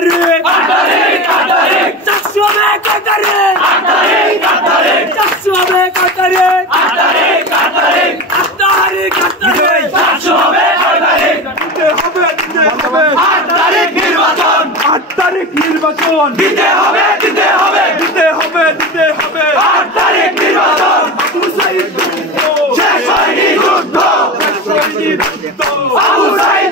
তারিখ 400 হবে কয় তারিখ 8 তারিখ 400 হবে কয় তারিখ 8 তারিখ 400 হবে কয় তারিখ দিতে হবে 8 তারিখ নির্বাচন 8 তারিখ নির্বাচন দিতে হবে 8 তারিখ নির্বাচন শেষ হয়নি যুদ্ধ আবু সাইদ